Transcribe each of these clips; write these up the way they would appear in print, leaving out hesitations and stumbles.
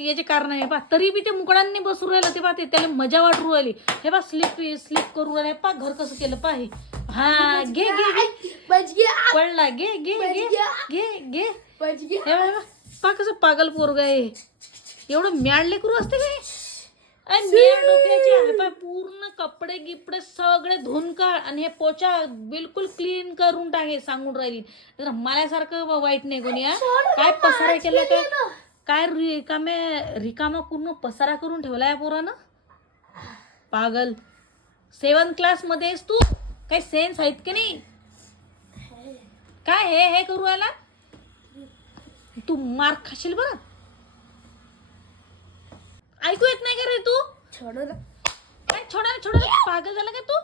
याचे कारण आहे पा, तरी बी ते मुकडांनी बसू राहिला ते पा, ते त्याला मजा वाटू राहिली. हे पा स्लिप करू राहिले पा, घर कसं केलं पा हे. हा घे घे घे पडला, घे घे घे घे घे हे पा कसं पागल पोरग आहे. एवढं मॅड लेकरू असते काय. डोक्याचे पाय पूर्ण कपडे गिपडे सगळे धुवून काढ आणि हे पोचा बिलकुल क्लीन करून टाके सांगून राहिली. माझ्यासारखं वाईट नाही कोणी. काय पसारा केला काय रिकामा पूर्ण पसारा करून ठेवला या पोरानं. पागल. 7th क्लास मध्ये आहेस तू, काही सेन्स आहेत की नाही. काय हे करू आला तू, मार खाशील बरं. ऐकू येत नाही का रे तू. काय छोडा पागल झाला का तू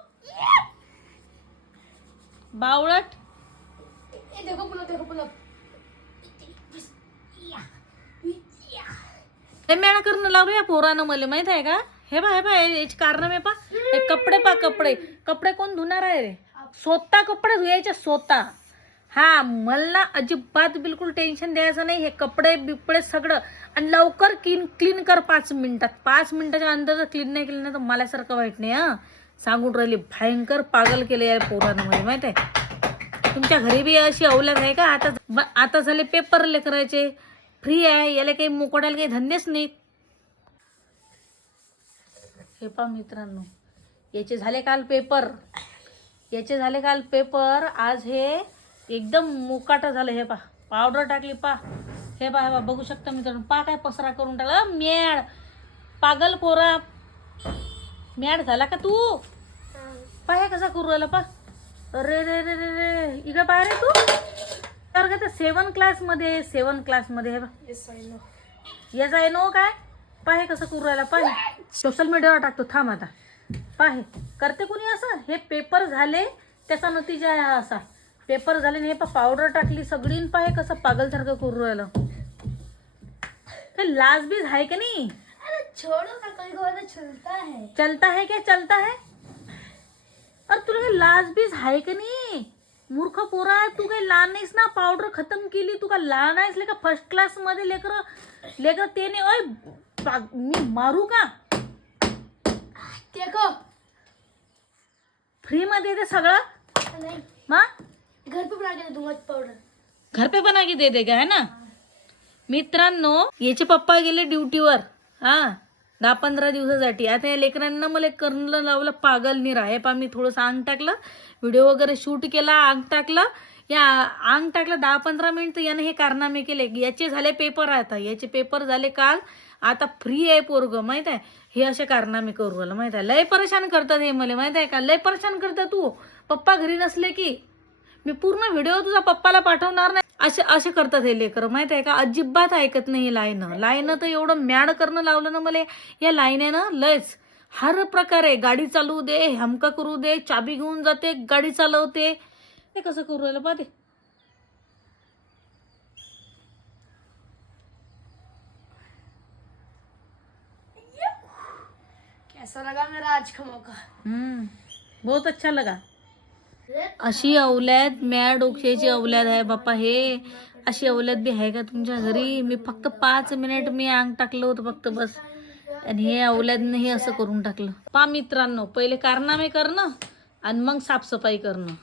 बावळट. हे मॅणा करणं लावलं या पोरानं मला माहित आहे का. हे बा याची कारण आहे पा. कपडे कोण धुणार आहे रे. स्वतः कपडे धुवायचे स्वतः. हा मला अजिबात बिलकुल टेन्शन द्यायचं नाही. हे कपडे बिपडे सगळं आणि लवकर क्लीन कर 5 मिनिटात. 5 मिनिटाच्या अंदर क्लीन नाही केलं ना तर मला सारखं वाईट नाही. सांगून राहिली. भयंकर पागल केले या पोरानं मला माहित आहे. तुमच्या घरी बी अशी अवलाद आहे का. आता झाले पेपर लेकरायचे, फ्री आहे. याला काही मोकडायला काही धंदेच नाहीत. हे पा मित्रांनो, याचे झाले काल पेपर. आज हे एकदम मुकाटा झालं. हे पा पावडर टाकली पा. हे पा बघू शकता मित्रांनो. पा काय पसरा करून टाकला. मॅड पागल पोरा. मॅड झाला का तू. पा हे कसा करू राहिला पा. अरे रे रे रे रे इकडे पाय रे तू. तर का 7th क्लासमध्ये हे बा. येस आहे नो काय. पाहे कसं करू राहिला. पाहे सोशल मीडियावर टाकतो थांब आता. पाहे करते कोणी असं. हे पेपर झाले त्याचा नतीजा आहे हा असा. पेपर झाले हे पावडर टाकली सगळी. पाहे कसं पागलसारखं करू राहिलं. लाज बीज आहे का नाही. चलता है क्या चलता है. अरे तुला काही लाज बीज आहे का नाही. मूर्ख पोरा आहे तू. काही लहान नाहीस ना. पावडर खतम केली तू. का लहान आहेस लेका. 1st क्लास मध्ये लेकर ते नाही. ओय मी मारू का. फ्री मध्ये येते सगळं. घर पे बना के दे देगा है ना. मित्रांनो याचे पप्पा गेले ड्युटीवर 10-15 दिवसासाठी. आता या लेकरांना मला करणं लावलं पागल निरा. हे पा मी थोडंसं अंग टाकलं, व्हिडिओ वगैरे शूट केला, अंग टाकलं. 10-15 मिनिट याने हे कारनामे केले. याचे झाले पेपर. आता याचे पेपर झाले काल. आता फ्री आहे पोरग माहित आहे. हे असे कारनामे करू राहिलं माहित आहे. लय परेशान करतात हे मला माहित आहे का. लय परेशान करतात तू. पप्पा घरी नसले की मी पूर्ण व्हिडिओ तुझा पप्पाला पाठवणार नाही. असे करतात हे लेकर माहित आहे का. अजिबात ऐकत नाही. लाईन तर एवढं मॅड करणं लावलं ना मला या लाईनेनं. लयच हर प्रकारे गाडी चालवू दे, हमका करू दे, चाबी घेऊन जाते, गाडी चालवते. ते कसं करू राहिलं पा ते. कैसा लगा मेरा आज का मौका. बहुत अच्छा लगा. अशी अवलाद मॅड डोक्याची अवलाद आहे बाप्पा हे. अशी अवलाद बी आहे का तुमच्या घरी. मी फक्त 5 मिनिट मी अंग टाकलं होतं फक्त बस. आणि हे अवलादनं हे असं करून टाकलं. पा मित्रांनो पहिले कारनामे करणं आणि मग साफसफाई करणं.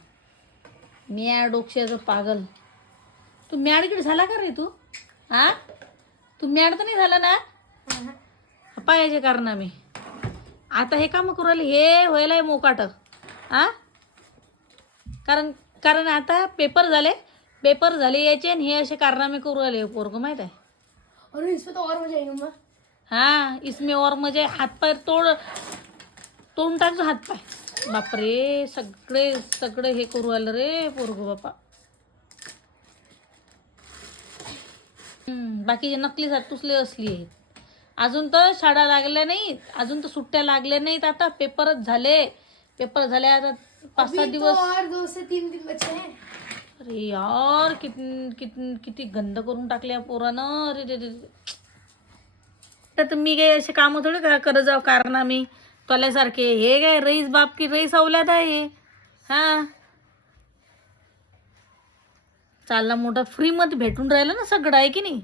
मॅड डोक्याचं पागल. तू मॅडगिड झाला का रे तू. तू मॅड तर नाही झाला ना. पायाचे कारनामे आता हे काम करू राहिले. हे व्हायला मोकाट. कारण आता पेपर झाले याचे आणि हे असे कारनामे करू राहिले पोरग माहित आहे. और इसमें तो और मजा आएगा. इसमें और मजा. हातपाय तोडून टाकतो हातपाय. बापरे सगळे हे करू आलं रे पोरग बापा. बाकीचे नकली तुसले असली आहेत. अजून तर शाळा लागल्या नाहीत. अजून तर सुट्ट्या लागल्या नाहीत. आता पेपर झाले आता 5-7 दिवस. और 2 से 3 दिन बचे हैं. अरे यार किती गंद करून टाकले पोरानं. अरे तर मी काही असे काम थोडे करत जाऊ कारनामे तोल्यासारखे. हे काय रईस बाप की रईस अवलाद आहे. चालला मोठा फ्री मध्ये भेटून राहिलं ना सगळं आहे की नाही.